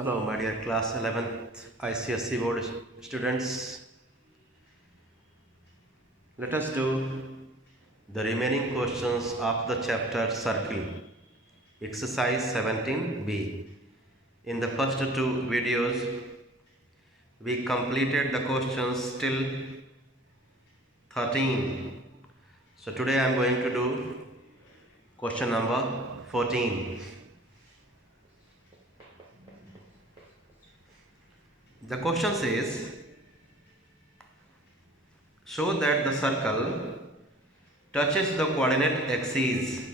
Hello, my dear class 11th ICSE board students. Let us do the remaining questions of the chapter Circle, exercise 17b. In the first two videos, we completed the questions till 13. So today I am going to do question number 14. The question says, show that the circle touches the coordinate axes.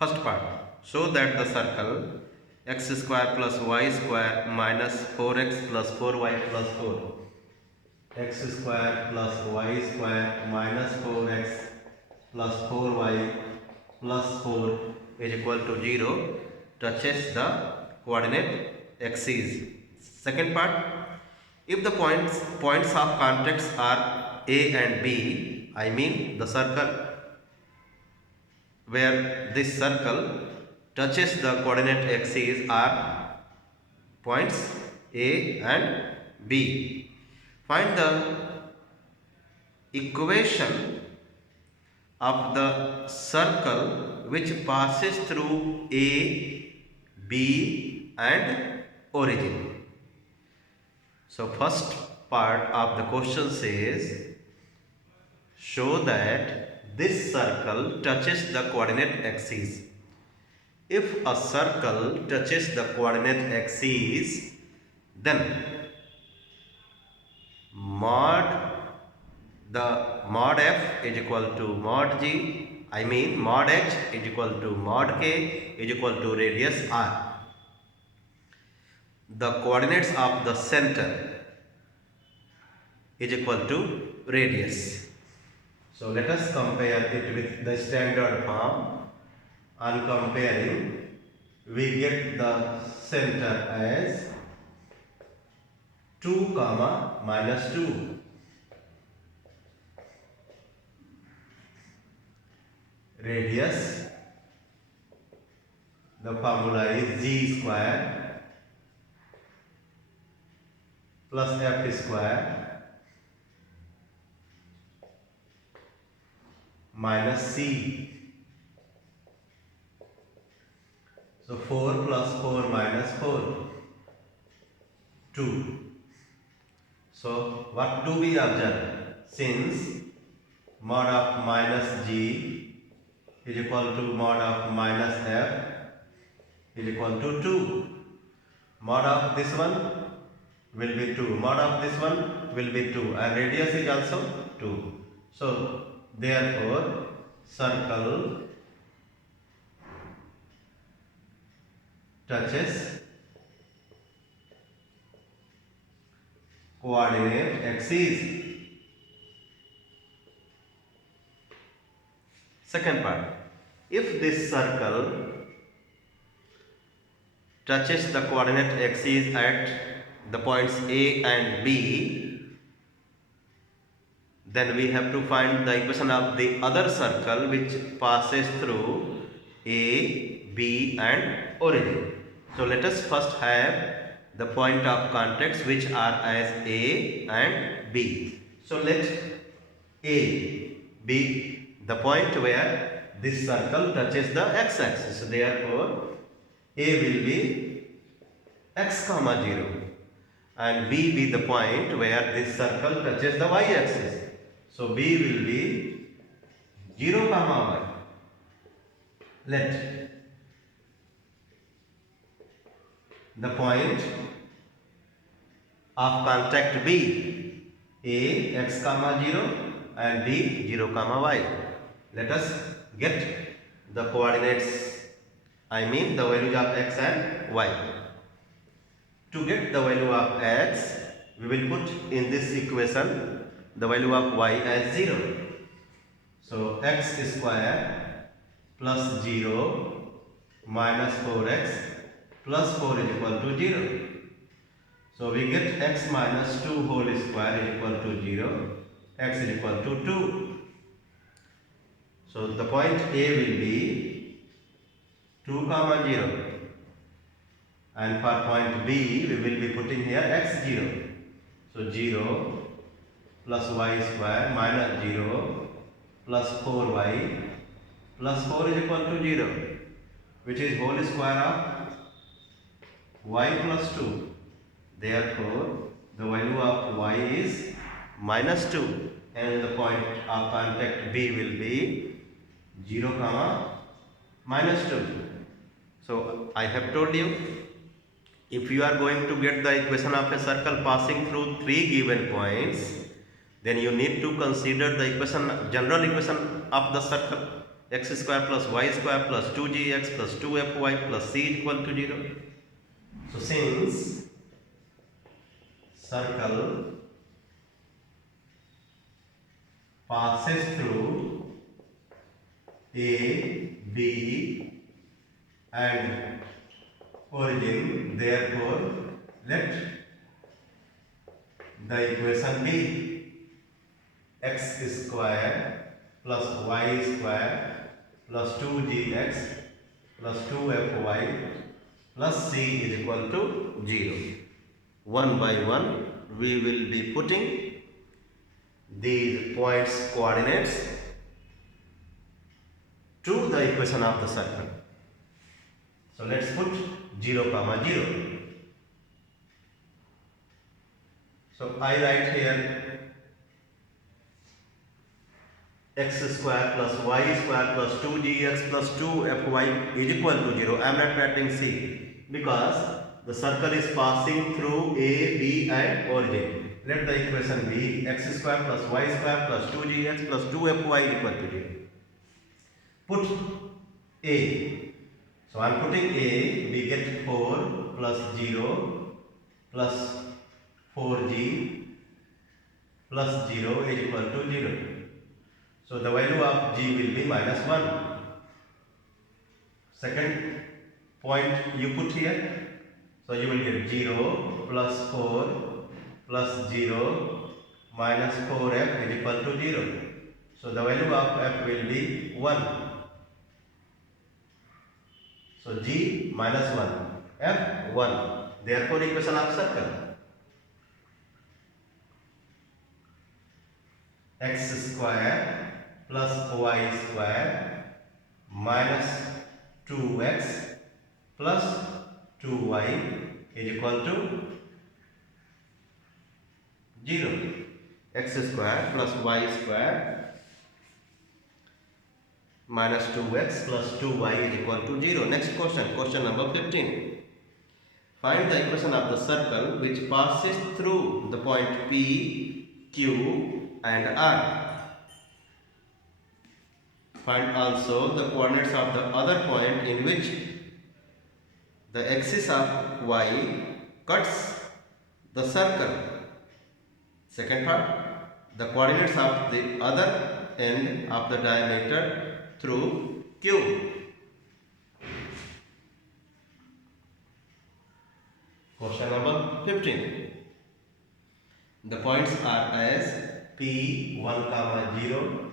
First part, show that the circle x square plus y square minus 4x plus 4y plus 4, x square plus y square minus 4x plus 4y plus 4 is equal to 0 touches the coordinate axes. Second part, if the points of contact are A and B, I mean the circle where this circle touches the coordinate axes are points A and B. Find the equation of the circle which passes through A, B and origin. So first part of the question says, show that this circle touches the coordinate axis. If a circle touches the coordinate axis, then mod f is equal to mod g, I mean mod h is equal to mod k is equal to radius r. The coordinates of the center is equal to radius. So let us compare it with the standard form. On comparing, we get the center as 2 comma minus 2. Radius, the formula is g square plus f square minus c. So 4 plus 4 minus 4, 2. So what do we observe? Since mod of minus g is equal to mod of minus f is equal to 2. Mod of this one will be 2. Mod of this one will be 2. And radius is also 2. So therefore circle touches coordinate axis. Second part, if this circle touches the coordinate axis at the points A and B, then we have to find the equation of the other circle which passes through A, B and origin. So let us first have the point of contacts which are as A and B. So let A be the point where this circle touches the x-axis. So therefore A will be x comma 0 and B be the point where this circle touches the y-axis. So B will be 0 comma y. Let the point of contact be A x comma 0 and B 0 comma y. Let us get the coordinates, I mean the values of x and y. To get the value of x, we will put in this equation the value of y as 0. So x square plus 0 minus 4x plus 4 is equal to 0. So we get x minus 2 whole square is equal to 0. X is equal to 2. So the point A will be 2 comma 0. and for point B we will be putting here x0. So 0 plus y square minus 0 plus 4y plus 4 is equal to 0, which is whole square of y plus 2. Therefore, the value of y is minus 2 and the point of contact B will be 0 comma minus 2. So I have told you, if you are going to get the equation of a circle passing through three given points, then you need to consider the equation, general equation of the circle, x square plus y square plus 2gx plus 2fy plus c is equal to 0. So since circle passes through A, B and origin, therefore let the equation be x square plus y square plus 2gx plus 2fy plus c is equal to 0. One by one we will be putting these points coordinates to the equation of the circle. So let's put 0 comma 0. So I write here x square plus y square plus 2gx plus 2fy is equal to 0. I am not writing c because the circle is passing through A, B and origin. Let the equation be x square plus y square plus 2gx plus 2fy equal to 0. Put A. So I am putting A, we get 4 plus 0 plus 4g plus 0 is equal to 0. So the value of g will be minus 1. Second point you put here. So you will get 0 plus 4 plus 0 minus 4f is equal to 0. So the value of f will be 1. So g minus 1, f 1. Therefore equation of circle x square plus y square minus 2x plus 2y is equal to 0. X square plus y square minus 2x plus 2y is equal to 0. Next question, question number 15. Find the equation of the circle which passes through the point P, Q and R. Find also the coordinates of the other point in which the axis of y cuts the circle. Second part, the coordinates of the other end of the diameter through Q. Question number 15. The points are as P 1 comma 0,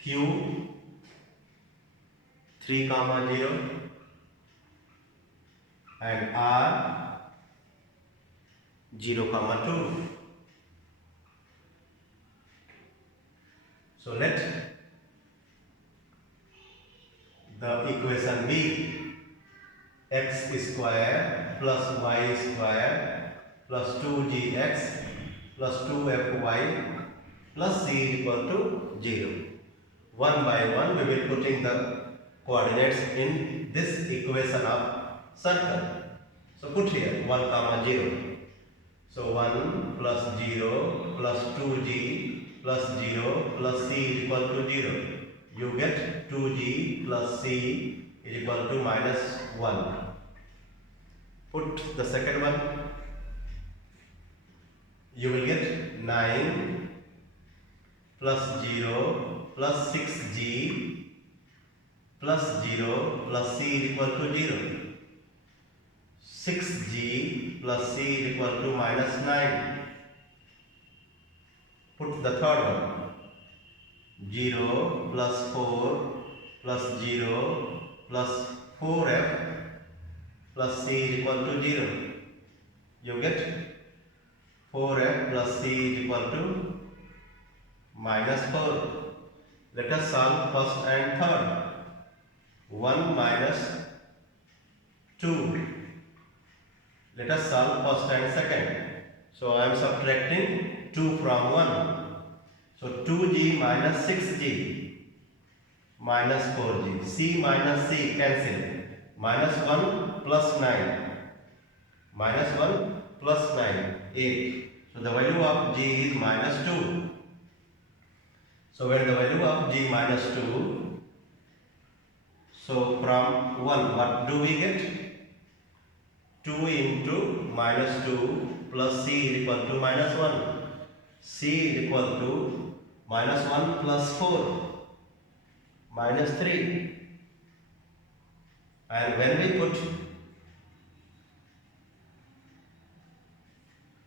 Q 3 comma 0 and R 0 comma 2. So let the equation be x square plus y square plus 2gx plus 2fy plus c is equal to 0. One by one we will putting the coordinates in this equation of circle. So put here 1 comma 0. So 1 plus 0 plus 2g plus 0 plus c is equal to 0. You get 2g plus c is equal to minus 1. Put the second one. You will get 9 plus 0 plus 6g plus 0 plus c is equal to 0. 6g plus c is equal to minus 9. Put the third one. 0 plus 4 plus 0 plus 4f plus c is equal to 0. You get 4f plus c is equal to minus 4. Let us solve first and third. 1 minus 2. Let us solve first and second. So I am subtracting 2 from 1. So 2g minus 6g minus 4g. C minus c cancel. Minus 1 plus 9. Minus 1 plus 9. 8. So the value of g is minus 2. So when the value of g minus 2. So from 1 what do we get? 2 into minus 2 plus c is equal to minus 1. C is equal to minus 1 plus 4 minus 3. And when we put,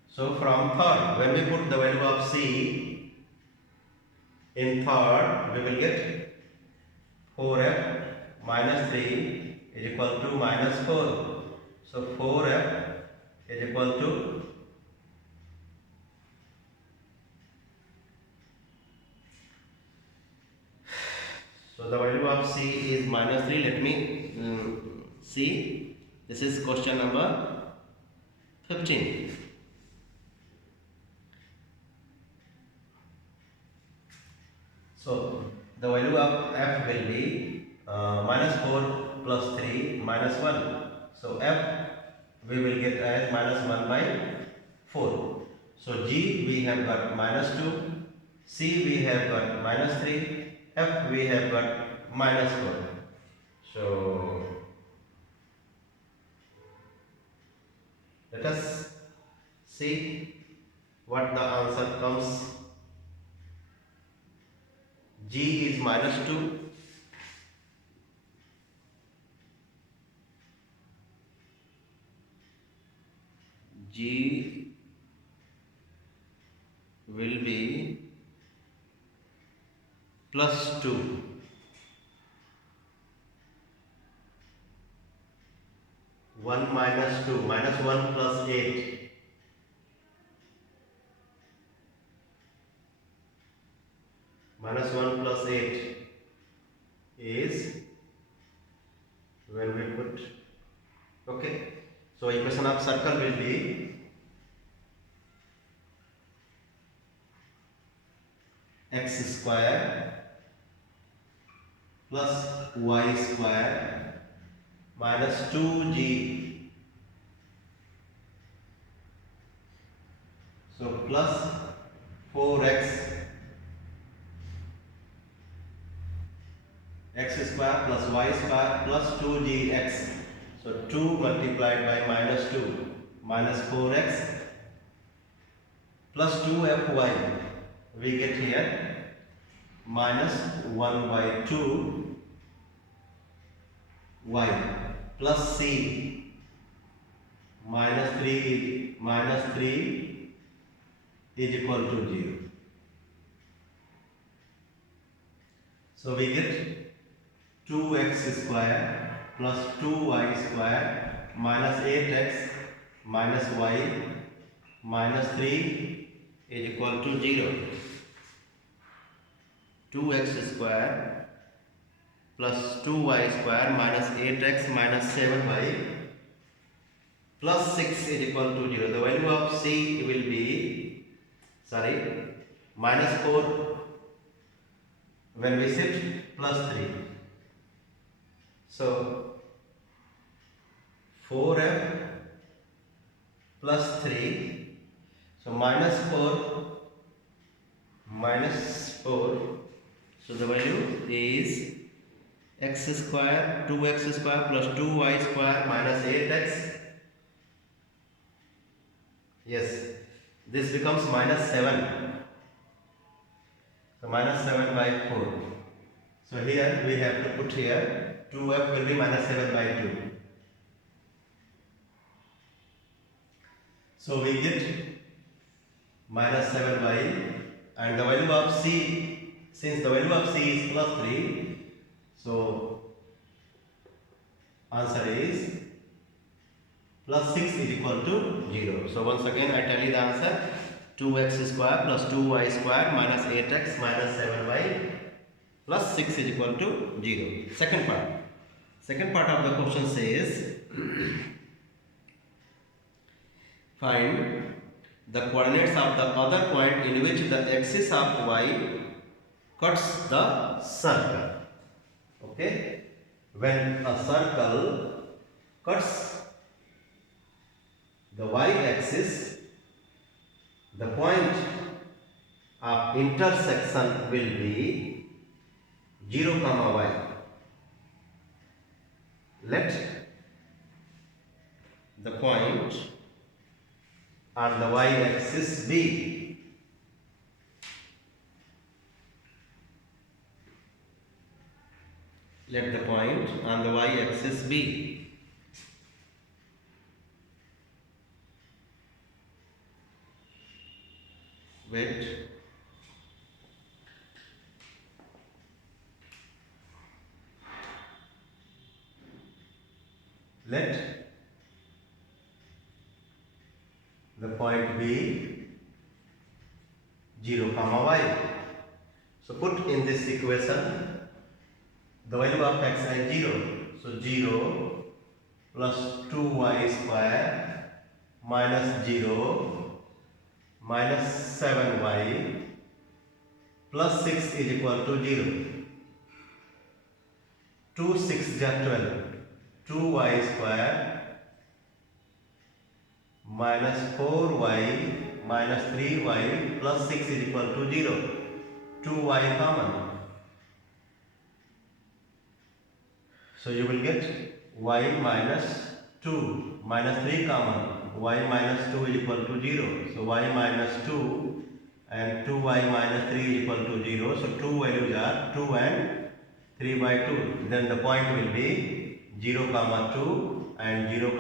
so from third, when we put the value of c in third, we will get 4f minus 3 is equal to minus 4. So 4f is equal to so the value of c is minus 3. Let me see. This is question number 15. So the value of f will be minus 4 plus 3 minus 1. So f we will get as minus 1 by 4. So g we have got minus 2, c we have got minus 3, f we have got minus 4. So let us see what the answer comes. G is minus 2. G will be plus 2. One minus 2, minus 1 plus 8. Minus 1 plus 8 is when we put, okay. So equation of circle will be x square plus y square minus 2g. So plus 4x x square plus y square plus 2gx. So 2 multiplied by minus 2 minus 4x plus 2fy. We get here minus 1 by 2 y plus c minus 3 is equal to 0. So we get 2x square plus 2y square minus 8x minus y minus 3 is equal to 0. 2x square plus 2y square minus 8x minus 7y plus 6 is equal to 0. The value of c will be, minus 4 when we shift plus 3. So 4f plus 3. So minus 4. So the value is x square 2x square plus 2y square minus 8x. Yes, this becomes minus 7. So minus 7 by 4. So here we have to put here 2f will be minus 7 by 2. So we get minus 7 by, and the value of c, since the value of c is plus 3, so answer is plus 6 is equal to 0. So once again I tell you the answer. 2x square plus 2y square minus 8x minus 7y plus 6 is equal to 0. Second part. Second part of the question says find the coordinates of the other point in which the axis of y cuts the circle. Okay? When a circle cuts the y-axis, the point of intersection will be 0, y. Let the point on the y-axis be let the point on the y-axis be wait let the point be 0, y. So put in this equation the value of x as 0. So 0 plus 2y square minus 0 minus 7y plus 6 is equal to 0. 2 6 are 12. 2y square minus 4y minus 3y plus 6 is equal to 0. 2y common. So you will get y minus 2 minus 3 common. Y minus 2 is equal to 0. So y minus 2 and 2y minus 3 is equal to 0. So two values are 2 and 3 by 2. Then the point will be 0, 2 and 0,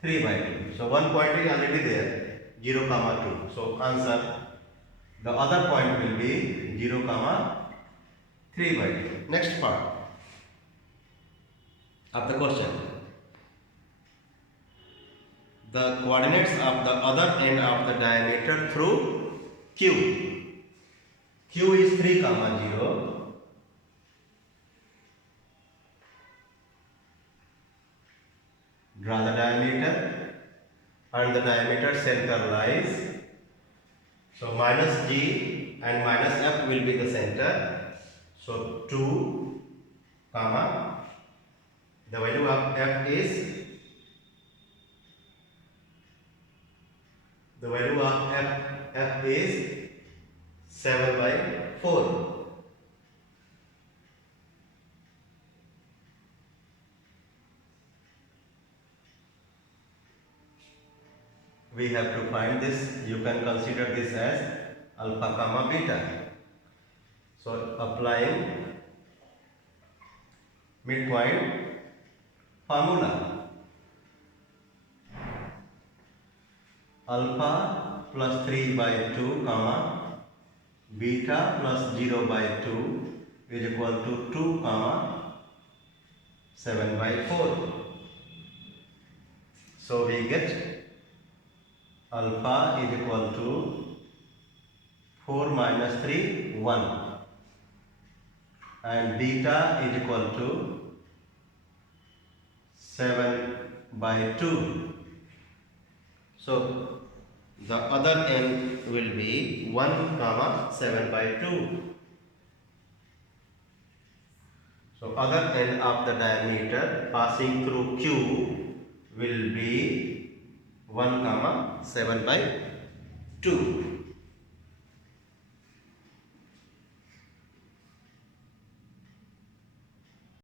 3 by 2. So one point is already there, 0, 2. So answer, the other point will be 0, 3 by 2. Next part of the question. The coordinates of the other end of the diameter through Q. Q is 3, 0. Draw the diameter and the diameter center lies. So minus G and minus F will be the center. So 2, the value of F is F is 7 by 4. We have to find this. You can consider this as alpha, beta. So applying midpoint formula. Alpha plus 3 by 2, beta plus 0 by 2 is equal to 2, 7 by 4. So we get alpha is equal to 4 minus 3, 1. And beta is equal to 7 by 2. So the other end will be 1, 7 by 2. So other end of the diameter passing through Q will be 1, 7 by 2.